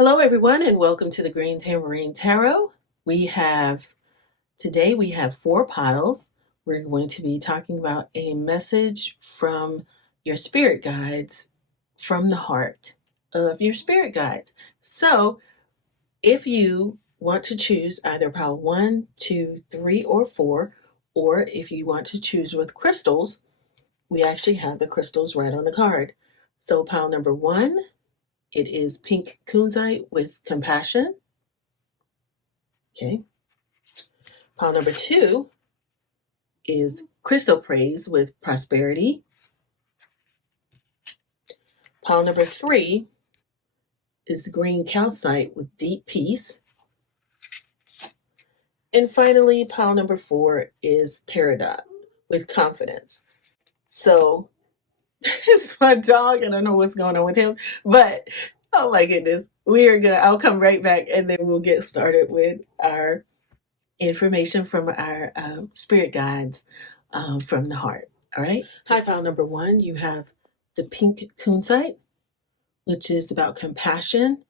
Hello, everyone, and welcome to the Green Tambourine Tarot. Today we have 4 piles. We're going to be talking about a message from your spirit guides from the heart of your spirit guides. So if you want to choose either pile 1, 2, 3, or 4, or if you want to choose with crystals, we actually have the crystals right on the card. So pile number 1, it is pink kunzite with compassion. Okay. Pile number 2 is chrysoprase with prosperity. Pile number 3 is green calcite with deep peace. And finally, pile number 4 is peridot with confidence. So it's my dog. I don't know what's going on with him, but oh my goodness, I'll come right back and then we'll get started with our information from our spirit guides from the heart. All right. Hi, pile number 1, you have the pink kunzite, which is about compassion,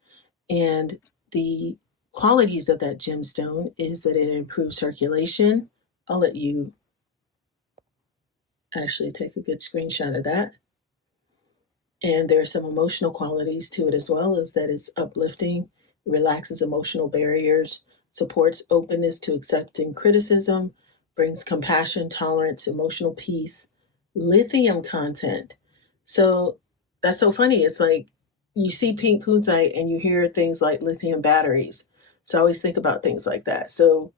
and the qualities of that gemstone is that it improves circulation. I'll let you actually take a good screenshot of that. And there are some emotional qualities to it as well, as that it's uplifting, relaxes emotional barriers, supports openness to accepting criticism, brings compassion, tolerance, emotional peace, lithium content. So that's so funny. It's like you see pink kunzite and you hear things like lithium batteries. So I always think about things like that. So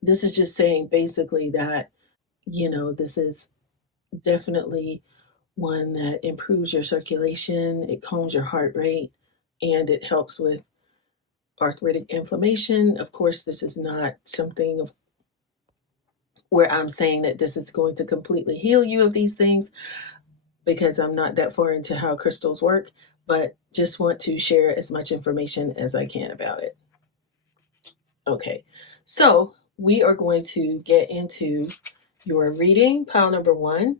this is just saying basically that, this is definitely one that improves your circulation, it calms your heart rate, and it helps with arthritic inflammation. Of course, this is not something where I'm saying that this is going to completely heal you of these things, because I'm not that far into how crystals work, but just want to share as much information as I can about it. Okay, so we are going to get into your reading, pile number 1.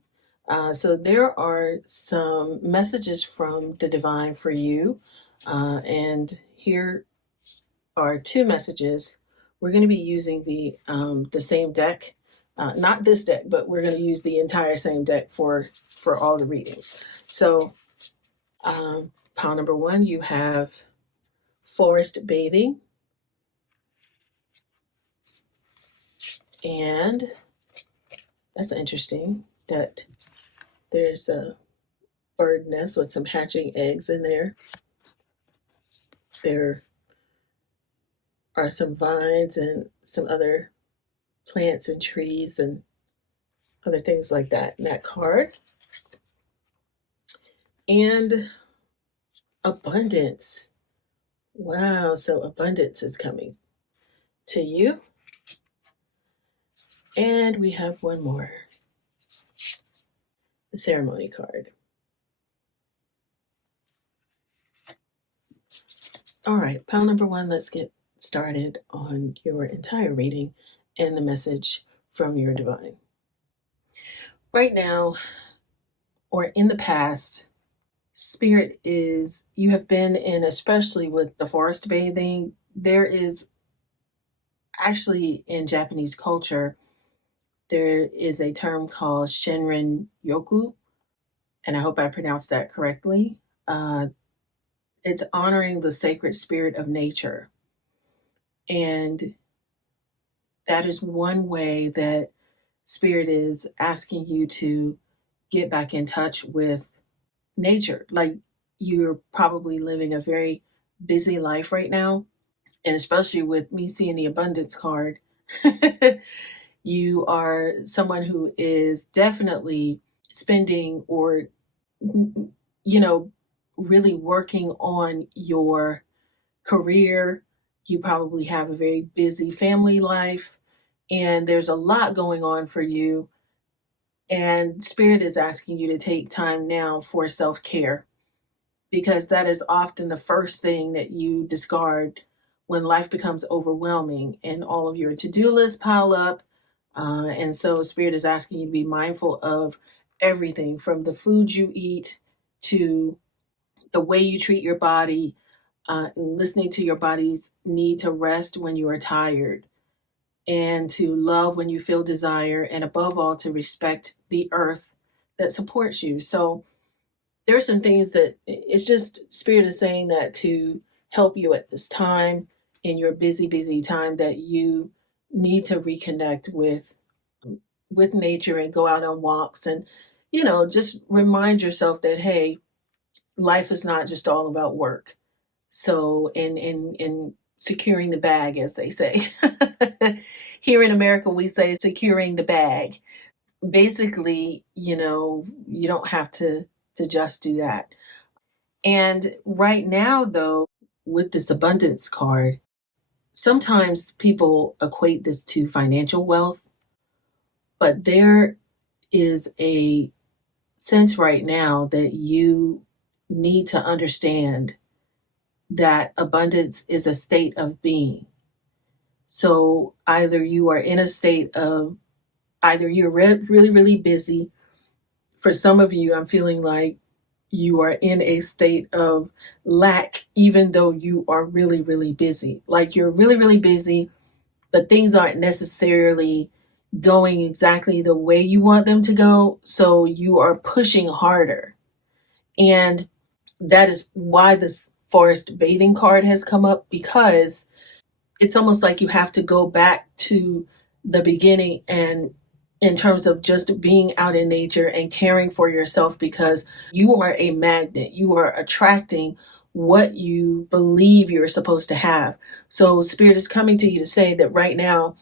So there are some messages from the divine for you, and here are 2 messages. We're going to be using the same deck, not this deck, but we're going to use the entire same deck for all the readings. So pile number 1, you have forest bathing, and that's interesting that there's a bird nest with some hatching eggs in there. There are some vines and some other plants and trees and other things like that in that card. And abundance. Wow, so abundance is coming to you. And we have one more. The ceremony card. All right, pile number 1, let's get started on your entire reading and the message from your divine. Right now, or in the past, spirit you have been in, especially with the forest bathing, there is actually in Japanese culture, there is a term called Shinrin Yoku, and I hope I pronounced that correctly. It's honoring the sacred spirit of nature. And that is one way that spirit is asking you to get back in touch with nature. Like, you're probably living a very busy life right now. And especially with me seeing the abundance card, you are someone who is definitely spending or, really working on your career. You probably have a very busy family life, and there's a lot going on for you. And Spirit is asking you to take time now for self-care, because that is often the first thing that you discard when life becomes overwhelming and all of your to-do lists pile up. And so Spirit is asking you to be mindful of everything from the food you eat to the way you treat your body, listening to your body's need to rest when you are tired, and to love when you feel desire, and above all, to respect the earth that supports you. So there are some things that it's just Spirit is saying that to help you at this time in your busy, busy time, that you need to reconnect with nature and go out on walks, and just remind yourself that, hey, life is not just all about work. So in securing the bag, as they say. Here in America, we say securing the bag. Basically, you don't have to just do that. And right now, though, with this abundance card, sometimes people equate this to financial wealth, but there is a sense right now that you need to understand that abundance is a state of being. So either you are in a state of, either you're really, really busy. For some of you, I'm feeling like you are in a state of lack, even though you are really, really busy. Like you're really, really busy, but things aren't necessarily going exactly the way you want them to go. So you are pushing harder. And that is why this forest bathing card has come up, because it's almost like you have to go back to the beginning, and in terms of just being out in nature and caring for yourself, because you are a magnet. You are attracting what you believe you're supposed to have. So Spirit is coming to you to say that right now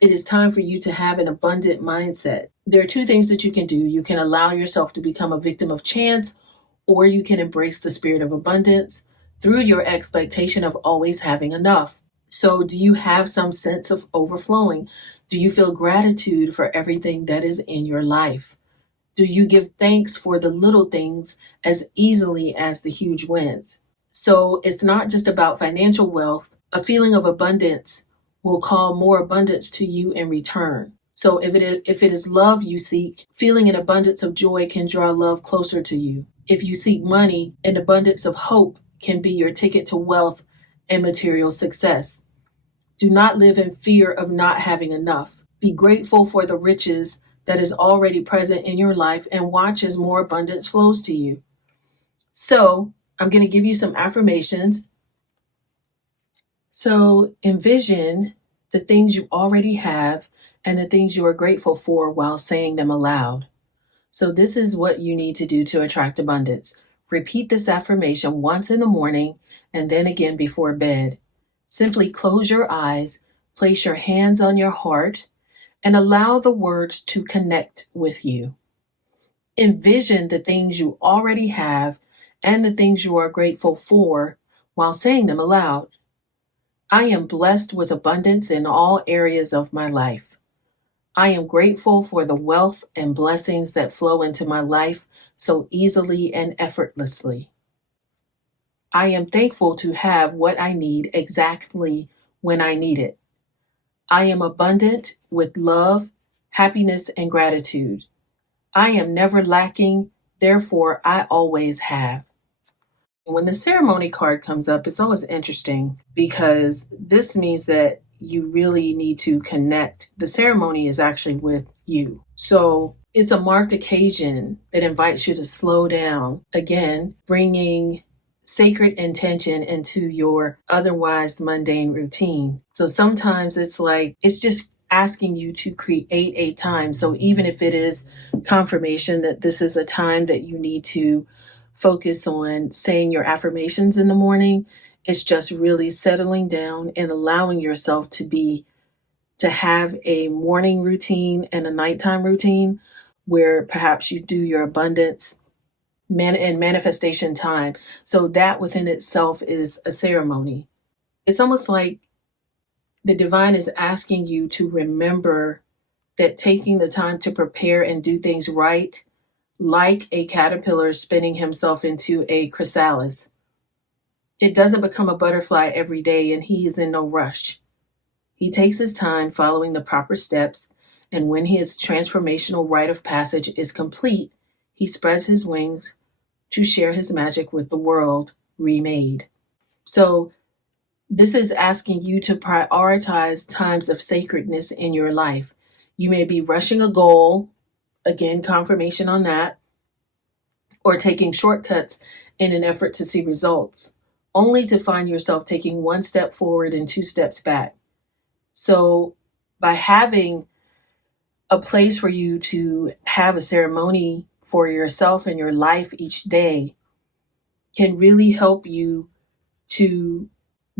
it is time for you to have an abundant mindset. There are two things that you can do. You can allow yourself to become a victim of chance, or you can embrace the spirit of abundance through your expectation of always having enough. So, do you have some sense of overflowing? Do you feel gratitude for everything that is in your life? Do you give thanks for the little things as easily as the huge wins? So, it's not just about financial wealth. A feeling of abundance will call more abundance to you in return. So, if it is love you seek, feeling an abundance of joy can draw love closer to you. If you seek money, an abundance of hope can be your ticket to wealth and material success. Do not live in fear of not having enough. Be grateful for the riches that is already present in your life, and watch as more abundance flows to you. So, I'm going to give you some affirmations. So, envision the things you already have and the things you are grateful for while saying them aloud. So, this is what you need to do to attract abundance. Repeat this affirmation once in the morning and then again before bed. Simply close your eyes, place your hands on your heart, and allow the words to connect with you. Envision the things you already have and the things you are grateful for while saying them aloud. I am blessed with abundance in all areas of my life. I am grateful for the wealth and blessings that flow into my life so easily and effortlessly. I am thankful to have what I need exactly when I need it. I am abundant with love, happiness, and gratitude. I am never lacking, therefore, I always have. When the ceremony card comes up, it's always interesting because this means that you really need to connect. The ceremony is actually with you. So it's a marked occasion that invites you to slow down, again, bringing sacred intention into your otherwise mundane routine. So sometimes it's just asking you to create a time. So even if it is confirmation that this is a time that you need to focus on saying your affirmations in the morning, it's just really settling down and allowing yourself to have a morning routine and a nighttime routine where perhaps you do your abundance and manifestation time. So that within itself is a ceremony. It's almost like the divine is asking you to remember that taking the time to prepare and do things right, like a caterpillar spinning himself into a chrysalis. It doesn't become a butterfly every day, and he is in no rush. He takes his time following the proper steps, and when his transformational rite of passage is complete, he spreads his wings to share his magic with the world remade. So this is asking you to prioritize times of sacredness in your life. You may be rushing a goal, again, confirmation on that, or taking shortcuts in an effort to see results, only to find yourself taking one step forward and two steps back. So, by having a place for you to have a ceremony for yourself and your life each day can really help you to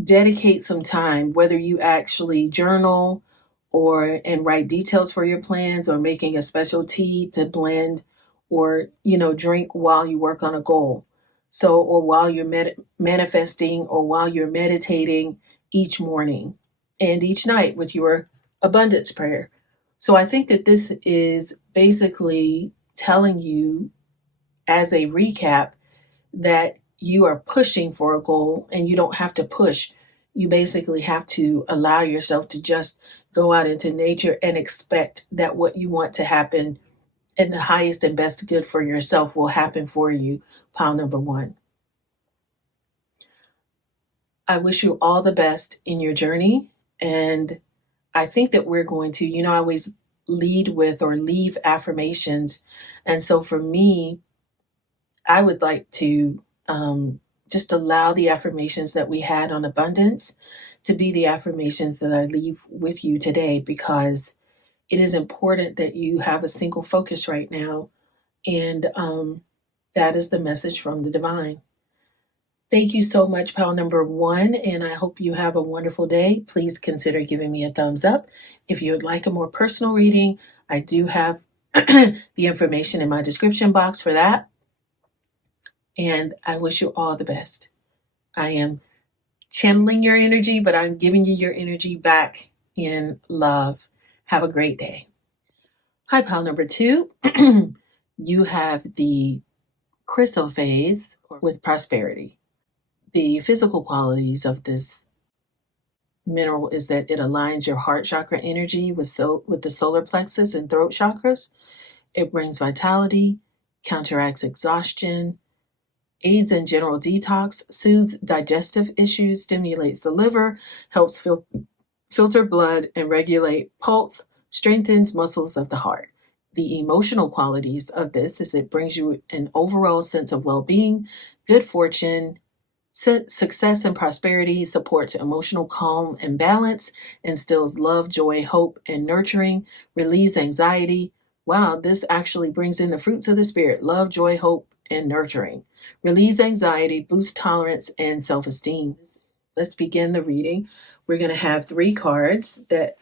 dedicate some time, whether you actually journal or and write details for your plans or making a special tea to blend or drink while you work on a goal. So or while you're manifesting or while you're meditating each morning and each night with your abundance prayer. So I think that this is basically telling you as a recap that you are pushing for a goal and you don't have to push. You basically have to allow yourself to just go out into nature and expect that what you want to happen and the highest and best good for yourself will happen for you. Pile number one. I wish you all the best in your journey. And I think that we're going to, I always lead with or leave affirmations. And so for me, I would like to just allow the affirmations that we had on abundance to be the affirmations that I leave with you today, because it is important that you have a single focus right now. And that is the message from the divine. Thank you so much, pal number one, and I hope you have a wonderful day. Please consider giving me a thumbs up. If you would like a more personal reading, I do have the information in my description box for that. And I wish you all the best. I am channeling your energy, but I'm giving you your energy back in love. Have a great day. Hi, pal number two. You have the crystal phase with prosperity. The physical qualities of this mineral is that it aligns your heart chakra energy with the solar plexus and throat chakras. It brings vitality, counteracts exhaustion, aids in general detox, soothes digestive issues, stimulates the liver, helps filter blood and regulate pulse, strengthens muscles of the heart. The emotional qualities of this is it brings you an overall sense of well-being, good fortune, success and prosperity, supports emotional calm and balance, instills love, joy, hope, and nurturing, relieves anxiety. Wow, this actually brings in the fruits of the spirit: love, joy, hope, and nurturing. Relieves anxiety, boosts tolerance, and self-esteem. Let's begin the reading. We're going to have 3 cards that,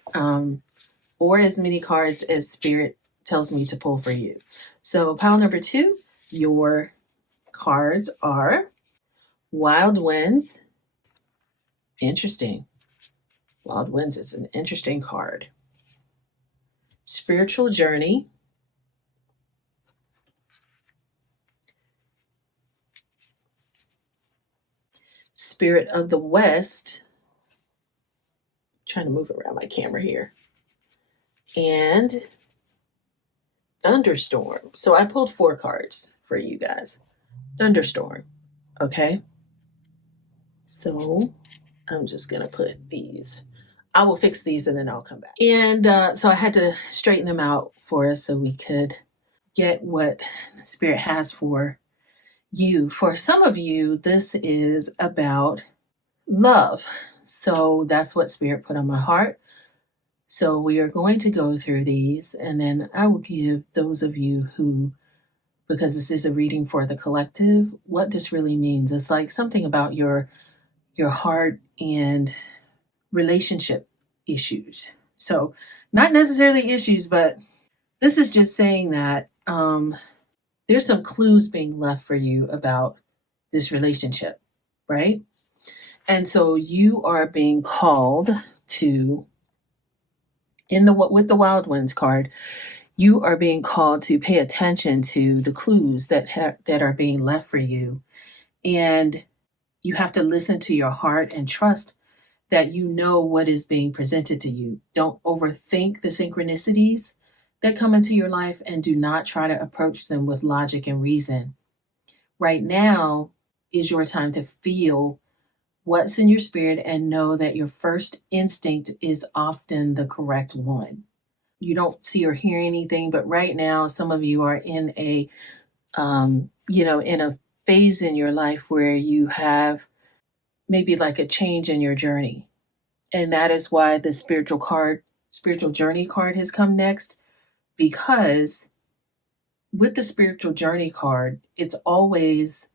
or as many cards as spirit tells me to pull for you. So pile number 2, your cards are Wild Winds. Interesting. Wild Winds is an interesting card. Spiritual Journey. Spirit of the West. I'm trying to move around my camera here. And Thunderstorm. So I pulled 4 cards for you guys. Thunderstorm. Okay. So I'm just going to put these. I will fix these and then I'll come back. And so I had to straighten them out for us so we could get what Spirit has for you. For some of you, this is about love. So that's what Spirit put on my heart. So we are going to go through these, and then I will give those of you who, because this is a reading for the collective, what this really means. It's like something about your heart and relationship issues. So not necessarily issues, but this is just saying that there's some clues being left for you about this relationship, right? And so you are being called to, with the Wild Winds card, you are being called to pay attention to the clues that are being left for you. And you have to listen to your heart and trust that you know what is being presented to you. Don't overthink the synchronicities that come into your life, and do not try to approach them with logic and reason. Right now is your time to feel what's in your spirit and know that your first instinct is often the correct one. You don't see or hear anything, but right now, some of you are in in a phase in your life where you have maybe like a change in your journey. And that is why the spiritual journey card has come next, because with the spiritual journey card, it's always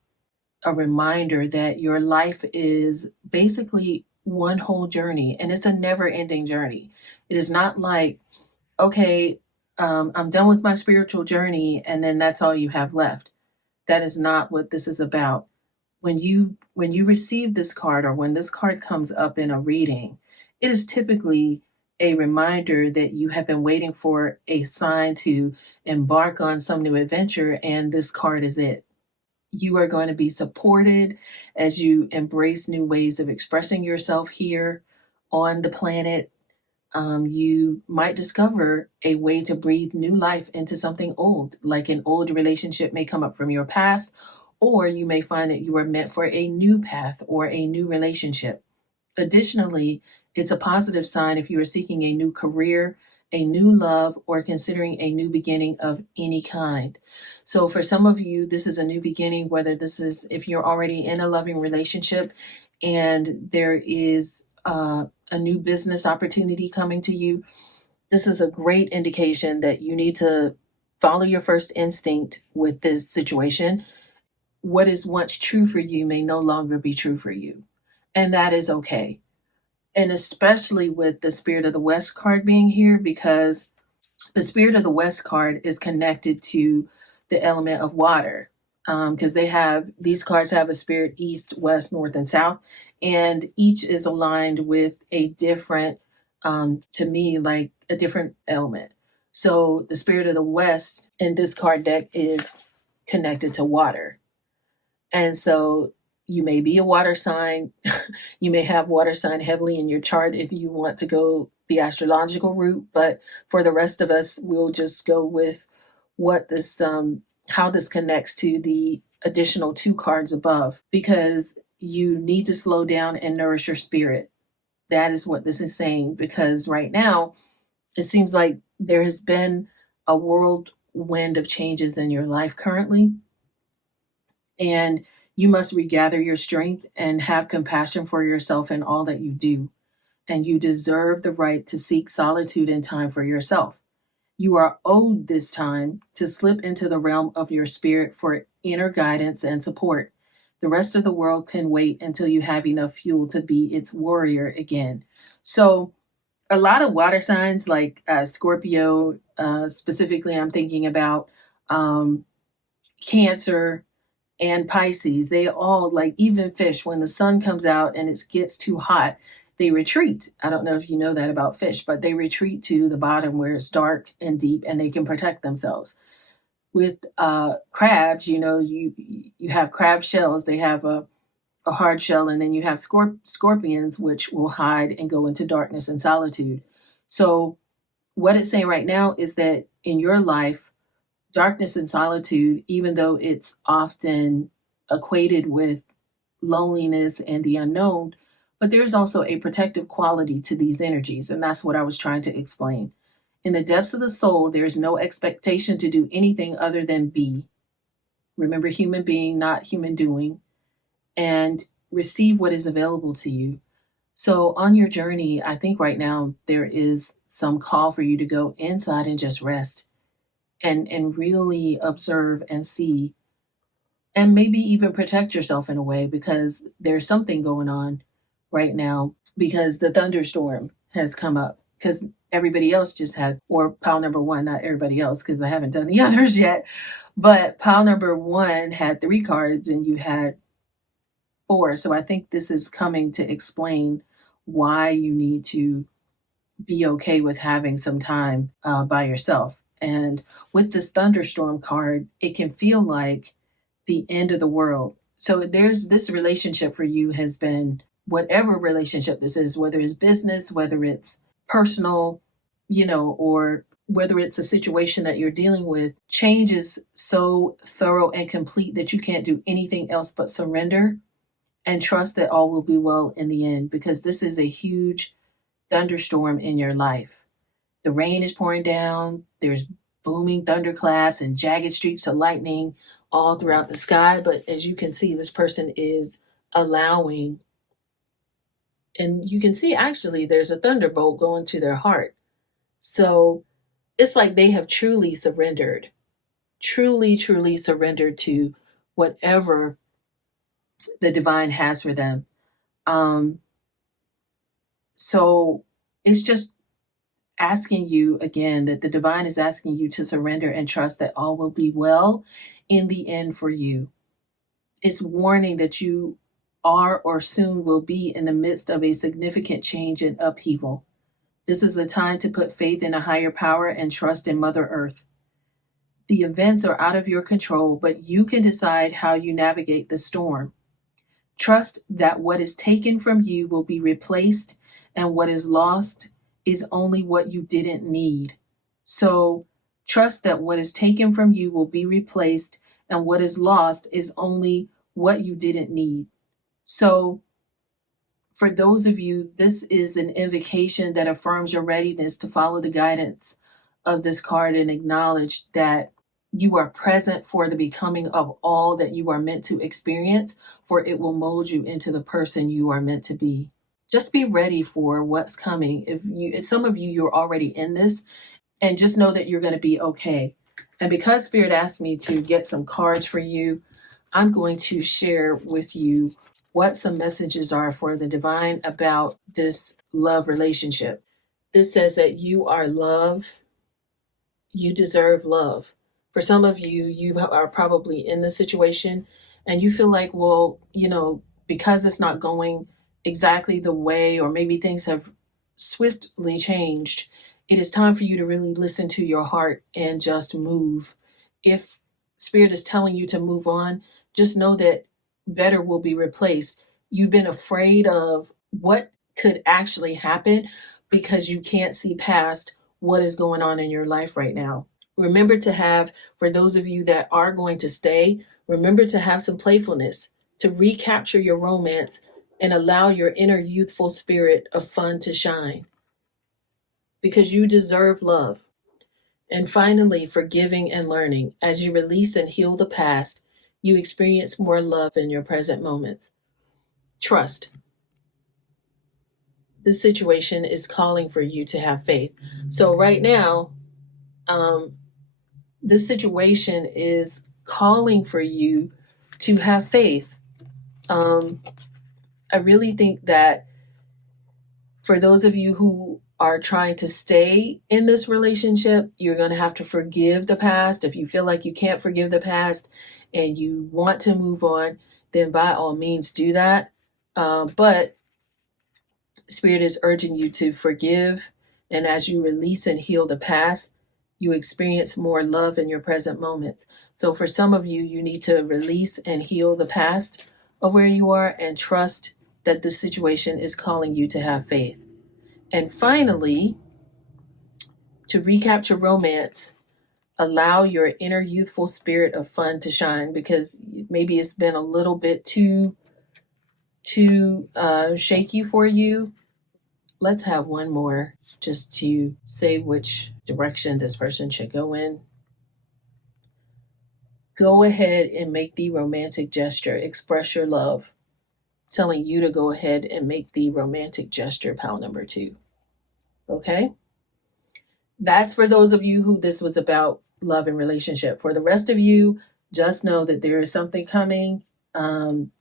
a reminder that your life is basically one whole journey and it's a never ending journey. It is not like, okay, I'm done with my spiritual journey and then that's all you have left. That is not what this is about. When you receive this card, or when this card comes up in a reading, it is typically a reminder that you have been waiting for a sign to embark on some new adventure, and this card is it. You are going to be supported as you embrace new ways of expressing yourself here on the planet. You might discover a way to breathe new life into something old, like an old relationship may come up from your past, or you may find that you are meant for a new path or a new relationship. Additionally, it's a positive sign if you are seeking a new career, a new love, or considering a new beginning of any kind. So, for some of you, this is a new beginning, whether this is if you're already in a loving relationship and there is a new business opportunity coming to you. This is a great indication that you need to follow your first instinct with this situation. What is once true for you may no longer be true for you, and that is okay. And especially with the Spirit of the West card being here, because the Spirit of the West card is connected to the element of water, because they have these cards have a spirit east, west, north, and south, and each is aligned with a different, to me, like a different element. So the Spirit of the West in this card deck is connected to water. And so you may be a water sign. You may have water sign heavily in your chart if you want to go the astrological route. But for the rest of us, we'll just go with what this, how this connects to the additional two cards above, because you need to slow down and nourish your spirit. That is what this is saying, because right now it seems like there has been a whirlwind of changes in your life currently, and you must regather your strength and have compassion for yourself in all that you do. And you deserve the right to seek solitude and time for yourself. You are owed this time to slip into the realm of your spirit for inner guidance and support. The rest of the world can wait until you have enough fuel to be its warrior again. So, a lot of water signs like Scorpio, specifically, I'm thinking about um, Cancer, and Pisces, they all, like even fish, when the sun comes out and it gets too hot, they retreat. I don't know if you know that about fish, but they retreat to the bottom where it's dark and deep and they can protect themselves. With crabs, you have crab shells, they have a hard shell, and then you have scorpions, which will hide and go into darkness and solitude. So, what it's saying right now is that in your life, darkness and solitude, even though it's often equated with loneliness and the unknown, but there's also a protective quality to these energies. And that's what I was trying to explain. In the depths of the soul, there is no expectation to do anything other than be. Remember, human being, not human doing, and receive what is available to you. So, on your journey, I think right now there is some call for you to go inside and just rest and really observe and see, and maybe even protect yourself in a way, because there's something going on right now, because the thunderstorm has come up, because everybody else just had, or pile number one, not everybody else because I haven't done the others yet, but pile number one had three cards and you had four. So I think this is coming to explain why you need to be okay with having some time by yourself. And with this thunderstorm card, it can feel like the end of the world. So there's this relationship for you has been, whatever relationship this is, whether it's business, whether it's personal, or whether it's a situation that you're dealing with, change is so thorough and complete that you can't do anything else but surrender and trust that all will be well in the end, because this is a huge thunderstorm in your life. The rain is pouring down, there's booming thunderclaps and jagged streaks of lightning all throughout the sky. But as you can see, this person is allowing, and you can see actually there's a thunderbolt going to their heart. So it's like they have truly surrendered, truly surrendered to whatever the divine has for them. Um, so it's just asking you again, that the divine is asking you to surrender and trust that all will be well in the end for you. It's warning that you are or soon will be in the midst of a significant change and upheaval. This is the time to put faith in a higher power and trust in Mother Earth. The events are out of your control, but you can decide how you navigate the storm. Trust that what is taken from you will be replaced, and what is lost is only what you didn't need. So trust that what is taken from you will be replaced, and what is lost is only what you didn't need. So for those of you, this is an invocation that affirms your readiness to follow the guidance of this card and acknowledge that you are present for the becoming of all that you are meant to experience, for it will mold you into the person you are meant to be. Just be ready for what's coming. If some of you, you're already in this, and just know that you're going to be okay. And because Spirit asked me to get some cards for you, I'm going to share with you what some messages are for the divine about this love relationship. This says that you are love, you deserve love. For some of you, you are probably in this situation and you feel like, well, because it's not going exactly the way, or maybe things have swiftly changed, it is time for you to really listen to your heart and just move. If Spirit is telling you to move on, just know that better will be replaced. You've been afraid of what could actually happen because you can't see past what is going on in your life right now. Remember to have, for those of you that are going to stay, remember to have some playfulness, to recapture your romance and allow your inner youthful spirit of fun to shine, because you deserve love. And finally, forgiving and learning. As you release and heal the past, you experience more love in your present moments. Trust. This situation is calling for you to have faith. So right now, this situation is calling for you to have faith. I really think that for those of you who are trying to stay in this relationship, you're going to have to forgive the past. If you feel like you can't forgive the past and you want to move on, then by all means do that. But Spirit is urging you to forgive. And as you release and heal the past, you experience more love in your present moments. So for some of you, you need to release and heal the past of where you are and trust that the situation is calling you to have faith. And finally, to recapture romance, allow your inner youthful spirit of fun to shine, because maybe it's been a little bit too shaky for you. Let's have one more just to say which direction this person should go in. Go ahead and make the romantic gesture. Express your love. It's telling you to go ahead and make the romantic gesture, pile number 2. Okay? That's for those of you who this was about love and relationship. For the rest of you, just know that there is something coming,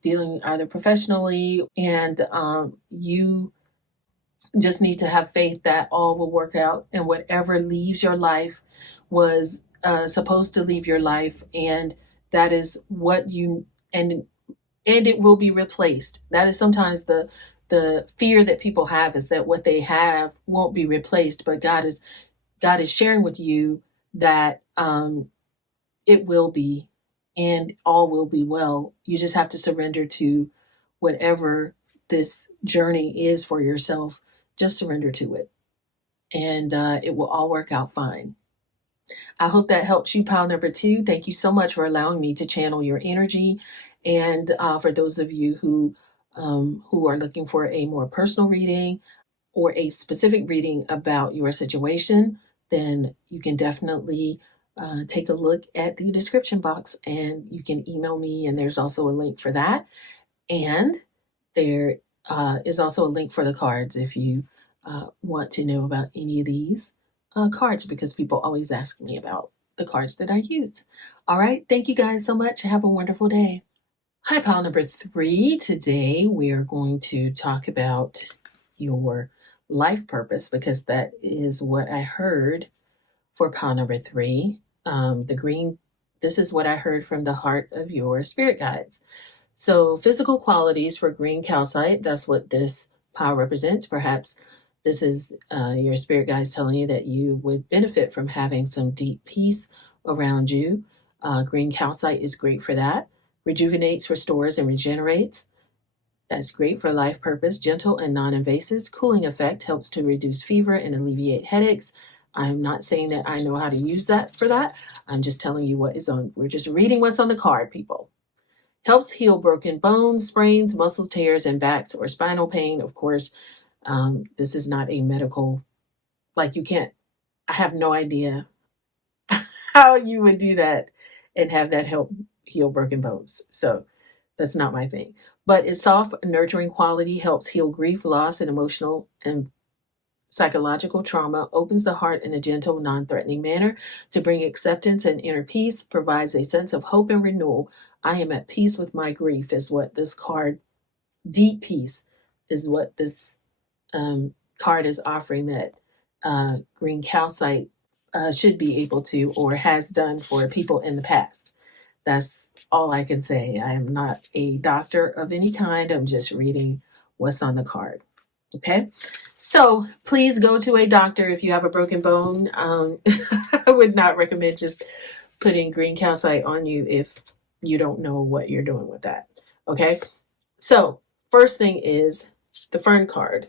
dealing either professionally, and you just need to have faith that all will work out, and whatever leaves your life was supposed to leave your life, and that is what you, and it will be replaced. That is sometimes the fear that people have, is that what they have won't be replaced, but God is sharing with you that it will be, and all will be well. You just have to surrender to whatever this journey is for yourself. Just surrender to it, and it will all work out fine. I hope that helps you, pile number 2. Thank you so much for allowing me to channel your energy. And for those of you who who are looking for a more personal reading or a specific reading about your situation, then you can definitely take a look at the description box and you can email me. And there's also a link for that. And there is also a link for the cards if you want to know about any of these cards, because people always ask me about the cards that I use. All right. Thank you guys so much. Have a wonderful day. Hi, pile number 3. Today we are going to talk about your life purpose, because that is what I heard for pile number 3. The green, this is what I heard from the heart of your spirit guides. So, physical qualities for green calcite, that's what this pile represents. Perhaps this is your spirit guides telling you that you would benefit from having some deep peace around you. Green calcite is great for that. Rejuvenates, restores, and regenerates. That's great for life purpose. Gentle and non-invasive. Cooling effect helps to reduce fever and alleviate headaches. I'm not saying that I know how to use that for that. I'm just telling you what is on. We're just reading what's on the card, people. Helps heal broken bones, sprains, muscle tears, and backs or spinal pain. Of course, this is not a medical, like you can't, I have no idea how you would do that and have that help heal broken bones. So that's not my thing. But its soft, nurturing quality helps heal grief, loss, and emotional and psychological trauma, opens the heart in a gentle, non-threatening manner to bring acceptance and inner peace, provides a sense of hope and renewal. I am at peace with my grief is what this card, deep peace, is what this card is offering, that green calcite should be able to or has done for people in the past. That's all I can say. I am not a doctor of any kind. I'm just reading what's on the card. Okay? So please go to a doctor if you have a broken bone. I would not recommend just putting green calcite on you if you don't know what you're doing with that. Okay? So first thing is the fern card.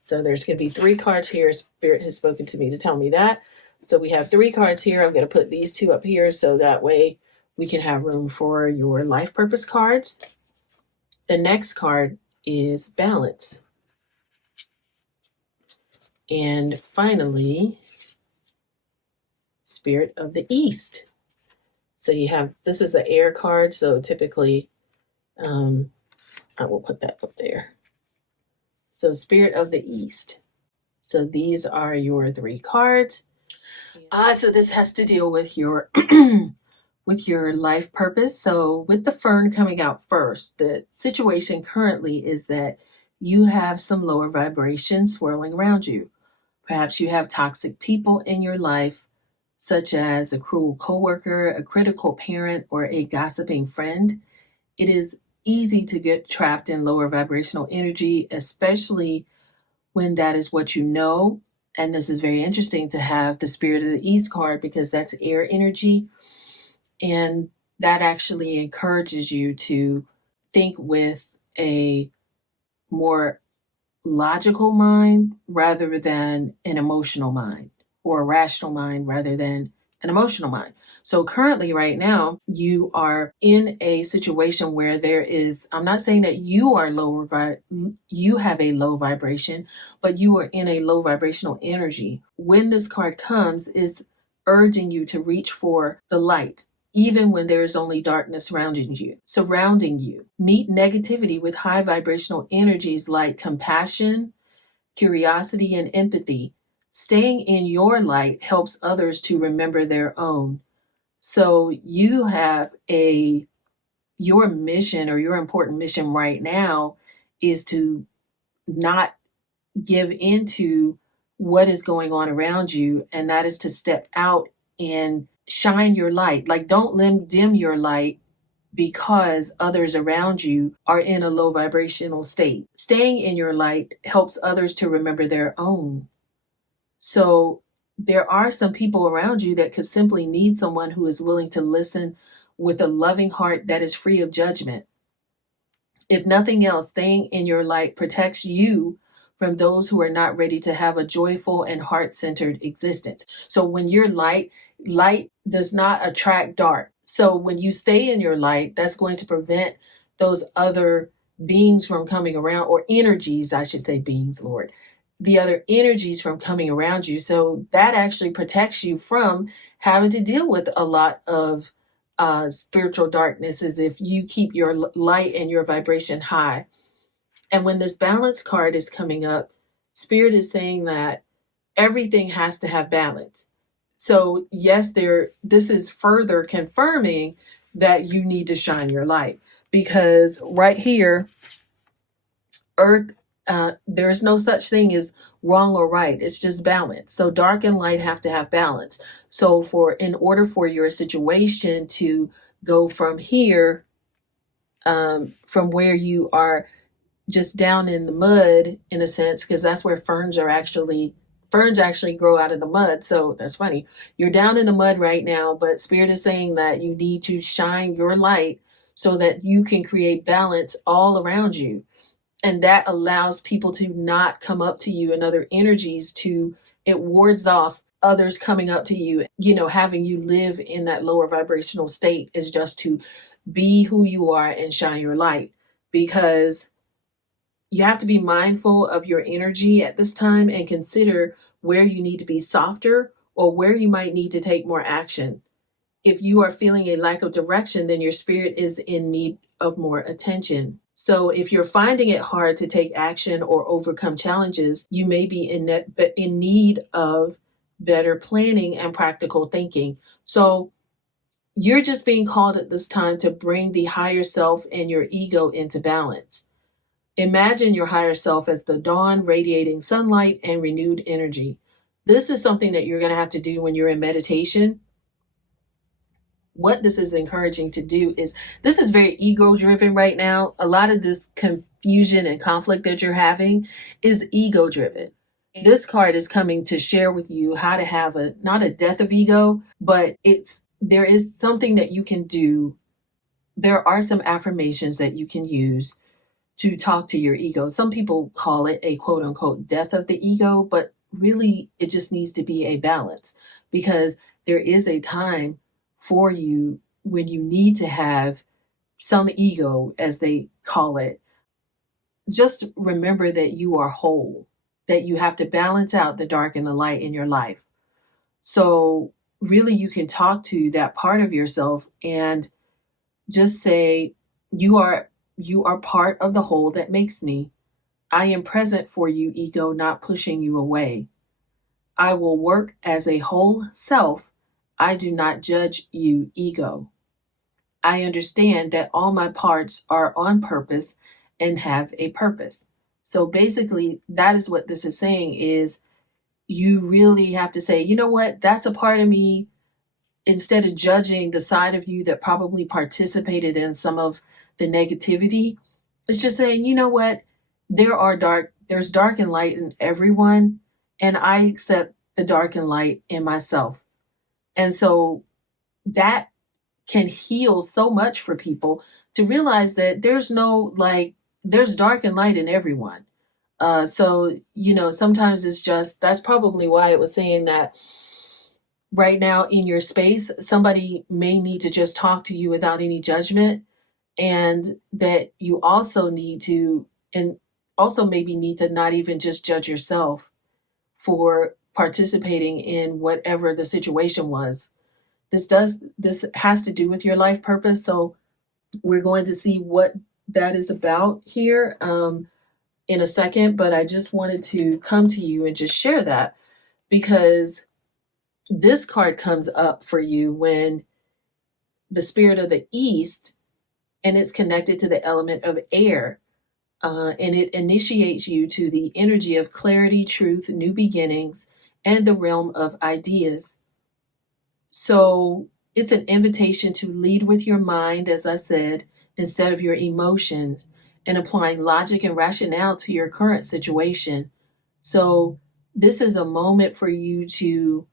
So there's going to be 3 cards here. Spirit has spoken to me to tell me that. So we have 3 cards here. I'm going to put these 2 up here so that way we can have room for your life purpose cards. The next card is balance. And finally, Spirit of the East. So you have, this is an air card. So typically, I will put that up there. So Spirit of the East. So these are your 3 cards. So this has to deal with your with your life purpose. So with the fern coming out first, the situation currently is that you have some lower vibrations swirling around you. Perhaps you have toxic people in your life, such as a cruel coworker, a critical parent, or a gossiping friend. It is easy to get trapped in lower vibrational energy, especially when that is what you know. And this is very interesting to have the Spirit of the East card, because that's air energy. And that actually encourages you to think with a more logical mind rather than an emotional mind, or a rational mind rather than an emotional mind. So currently right now you are in a situation where there is, I'm not saying that you are you have a low vibration, but you are in a low vibrational energy. When this card comes, it's urging you to reach for the light, even when there is only darkness surrounding you. Meet negativity with high vibrational energies like compassion, curiosity, and empathy. Staying in your light helps others to remember their own. So you have your mission, or your important mission right now, is to not give into what is going on around you, and that is to step out and shine your light. Like, don't dim your light because others around you are in a low vibrational state. Staying in your light helps others to remember their own. So there are some people around you that could simply need someone who is willing to listen with a loving heart that is free of judgment. If nothing else, staying in your light protects you from those who are not ready to have a joyful and heart-centered existence. So when you're light does not attract dark. So when you stay in your light, that's going to prevent those other beings from coming around, or energies, I should say beings, Lord, the other energies from coming around you. So that actually protects you from having to deal with a lot of spiritual darkness, is if you keep your light and your vibration high. And when this balance card is coming up, Spirit is saying that everything has to have balance. So yes, this is further confirming that you need to shine your light, because right here, Earth, there's no such thing as wrong or right. It's just balance. So dark and light have to have balance. So in order for your situation to go from here, from where you are just down in the mud, in a sense, because that's where ferns actually grow out of the mud. So that's funny. You're down in the mud right now, but Spirit is saying that you need to shine your light so that you can create balance all around you. And that allows people to not come up to you and other energies it wards off others coming up to you, having you live in that lower vibrational state, is just to be who you are and shine your light. Because you have to be mindful of your energy at this time and consider where you need to be softer or where you might need to take more action. If you are feeling a lack of direction, then your spirit is in need of more attention. So if you're finding it hard to take action or overcome challenges, you may be in need of better planning and practical thinking. So you're just being called at this time to bring the higher self and your ego into balance. Imagine your higher self as the dawn, radiating sunlight and renewed energy. This is something that you're going to have to do when you're in meditation. What this is encouraging to do is, this is very ego driven right now. A lot of this confusion and conflict that you're having is ego driven. This card is coming to share with you how to have not a death of ego, but there is something that you can do. There are some affirmations that you can use to talk to your ego. Some people call it a quote unquote death of the ego, but really it just needs to be a balance, because there is a time for you when you need to have some ego, as they call it. Just remember that you are whole, that you have to balance out the dark and the light in your life. So really you can talk to that part of yourself and just say, you are part of the whole that makes me. I am present for you, ego, not pushing you away. I will work as a whole self. I do not judge you, ego. I understand that all my parts are on purpose and have a purpose. So basically, that is what this is saying, is you really have to say, you know what, that's a part of me. Instead of judging the side of you that probably participated in some of the negativity, it's just saying, you know what, there's dark and light in everyone, and I accept the dark and light in myself. And so that can heal so much for people, to realize that there's dark and light in everyone. So, sometimes it's just, that's probably why it was saying that right now in your space, somebody may need to just talk to you without any judgment, and that you also maybe need to not even just judge yourself for participating in whatever the situation was. This has to do with your life purpose. So we're going to see what that is about here in a second, but I just wanted to come to you and just share that, because this card comes up for you when the spirit of the East, and it's connected to the element of air, and it initiates you to the energy of clarity, truth, new beginnings, and the realm of ideas. So it's an invitation to lead with your mind, as I said, instead of your emotions, and applying logic and rationale to your current situation. So this is a moment for you to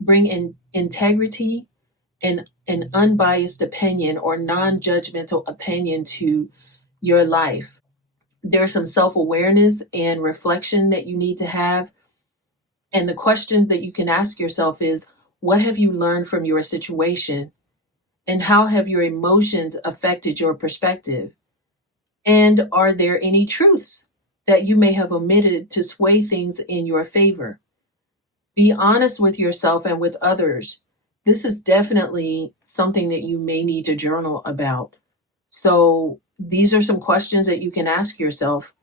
bring in integrity and an unbiased opinion or non-judgmental opinion to your life. There's some self-awareness and reflection that you need to have. And the question that you can ask yourself is, what have you learned from your situation? And how have your emotions affected your perspective? And are there any truths that you may have omitted to sway things in your favor? Be honest with yourself and with others. This is definitely something that you may need to journal about. So, these are some questions that you can ask yourself,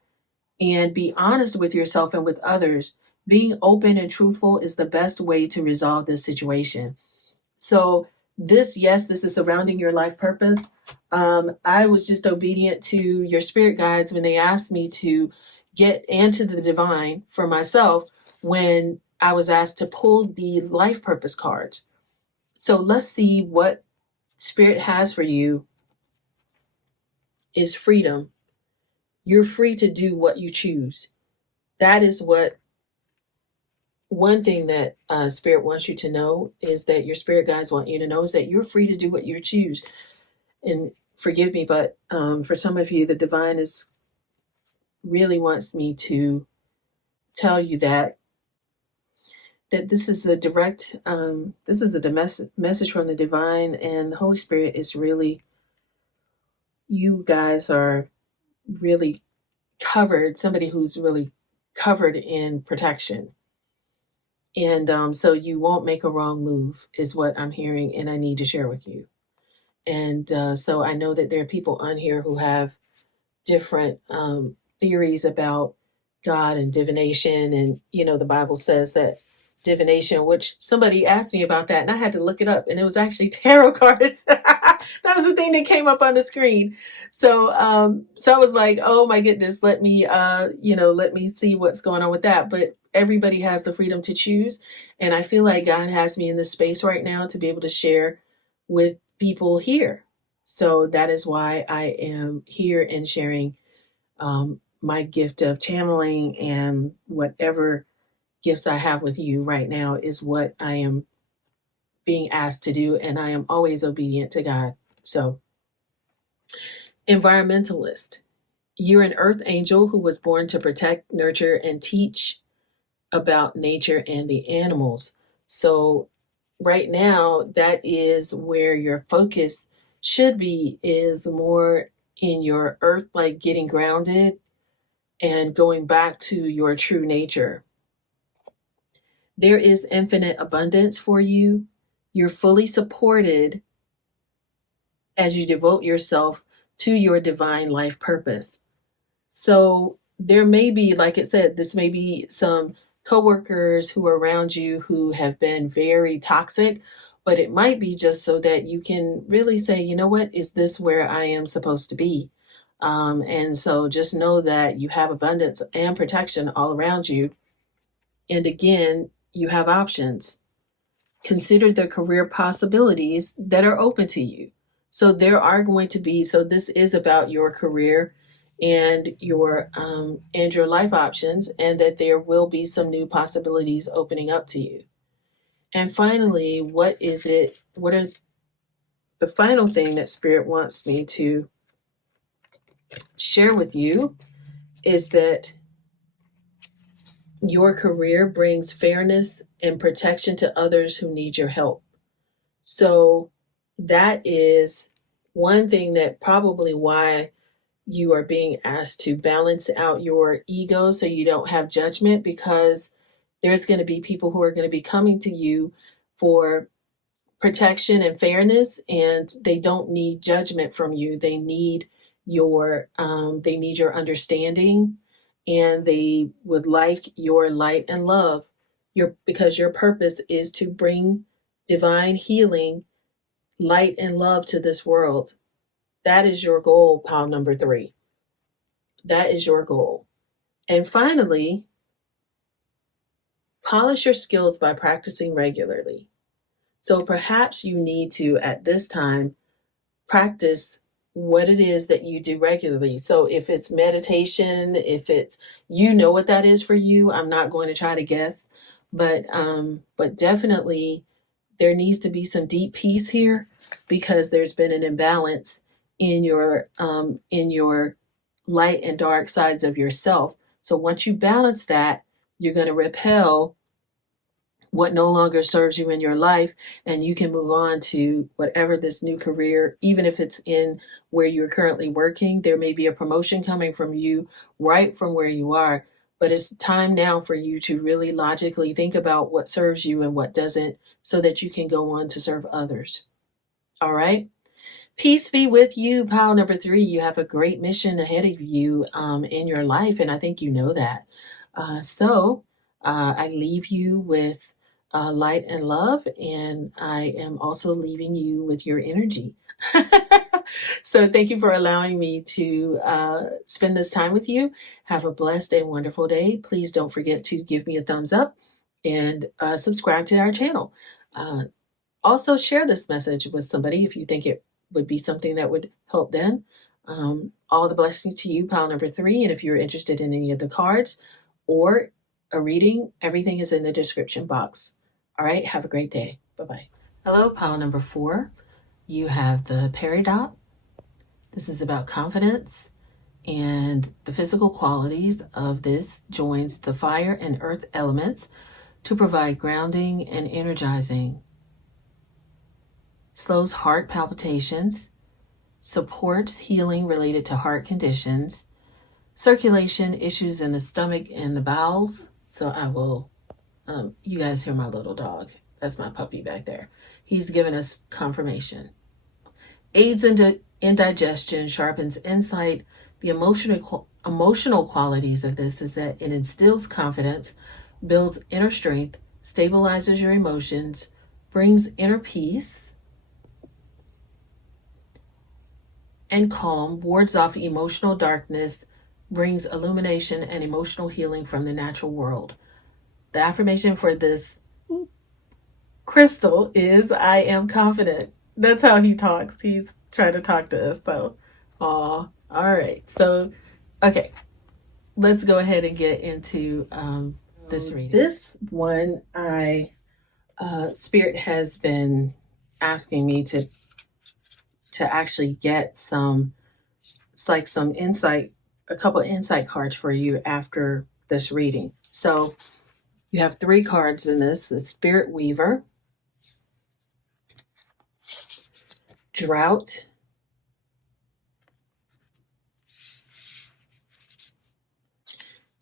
and be honest with yourself and with others. Being open and truthful is the best way to resolve this situation. So, yes, this is surrounding your life purpose. I was just obedient to your spirit guides when they asked me to get into the divine for myself when I was asked to pull the life purpose cards. So, let's see what spirit has for you is freedom. You're free to do what you choose. That is what one thing that spirit wants you to know, is that your spirit guides want you to know, is that you're free to do what you choose. And forgive me, but for some of you, the divine is really wants me to tell you that this is a direct this is a message from the divine, and the Holy Spirit is really, you guys are really covered, somebody who's really covered in protection. And so you won't make a wrong move, is what I'm hearing, and I need to share with you. And so I know that there are people on here who have different theories about God and divination. And, the Bible says that divination, which somebody asked me about that, and I had to look it up, and it was actually tarot cards. That was the thing that came up on the screen. So I was like, oh my goodness, let me see what's going on with that. But everybody has the freedom to choose. And I feel like God has me in this space right now to be able to share with people here. So that is why I am here and sharing my gift of channeling, and whatever gifts I have with you right now is what I am being asked to do. And I am always obedient to God. So, environmentalist, you're an earth angel who was born to protect, nurture, and teach about nature and the animals. So, right now, that is where your focus should be, is more in your earth, like getting grounded and going back to your true nature. There is infinite abundance for you. You're fully supported as you devote yourself to your divine life purpose. So there may be, like it said, this may be some coworkers who are around you who have been very toxic, but it might be just so that you can really say, you know what, is this where I am supposed to be? And so just know that you have abundance and protection all around you. And again, you have options. Consider the career possibilities that are open to you. So there are going to be, so this is about your career and your life options, and that there will be some new possibilities opening up to you. And finally, what are the final thing that Spirit wants me to share with you, is that your career brings fairness and protection to others who need your help. So that is one thing that probably why you are being asked to balance out your ego so you don't have judgment, because there's going to be people who are going to be coming to you for protection and fairness, and they don't need judgment from you. They need your understanding, and they would like your light and love, because your purpose is to bring divine healing, light, and love to this world. That is your goal, pile number 3. That is your goal. And finally, polish your skills by practicing regularly. So perhaps you need to, at this time, practice what it is that you do regularly. So if it's meditation, if it's, what that is for you, I'm not going to try to guess, but definitely there needs to be some deep peace here, because there's been an imbalance in your light and dark sides of yourself. So once you balance that, you're going to repel what no longer serves you in your life, and you can move on to whatever this new career, even if it's in where you're currently working. There may be a promotion coming from you right from where you are, but it's time now for you to really logically think about what serves you and what doesn't, so that you can go on to serve others. All right. Peace be with you, pile number three. You have a great mission ahead of you in your life, and I think you know that. I leave you with light and love, and I am also leaving you with your energy. So, thank you for allowing me to spend this time with you. Have a blessed and wonderful day. Please don't forget to give me a thumbs up and subscribe to our channel. Uh, Also, share this message with somebody if you think it would be something that would help them. All the blessings to you, pile number three. And if you're interested in any of the cards or a reading, everything is in the description box. All right, have a great day. Bye bye. Hello, pile number four. You have the peridot. This is about confidence, and the physical qualities of this joins the fire and earth elements to provide grounding and energizing, slows heart palpitations, supports healing related to heart conditions, circulation issues in the stomach and the bowels. So I will, you guys hear my little dog. That's my puppy back there. He's given us confirmation. Aids in digestion, sharpens insight. The emotional qualities of this is that it instills confidence, builds inner strength, stabilizes your emotions, brings inner peace and calm, wards off emotional darkness, brings illumination and emotional healing from the natural world. The affirmation for this crystal is I am confident. That's how he talks. He's trying to talk to us. So, all right. So, okay, let's go ahead and get into this reading. This one, Spirit has been asking me to actually get some, it's like some insight, a couple of insight cards for you after this reading. So you have three cards in this: the Spirit Weaver, Drought,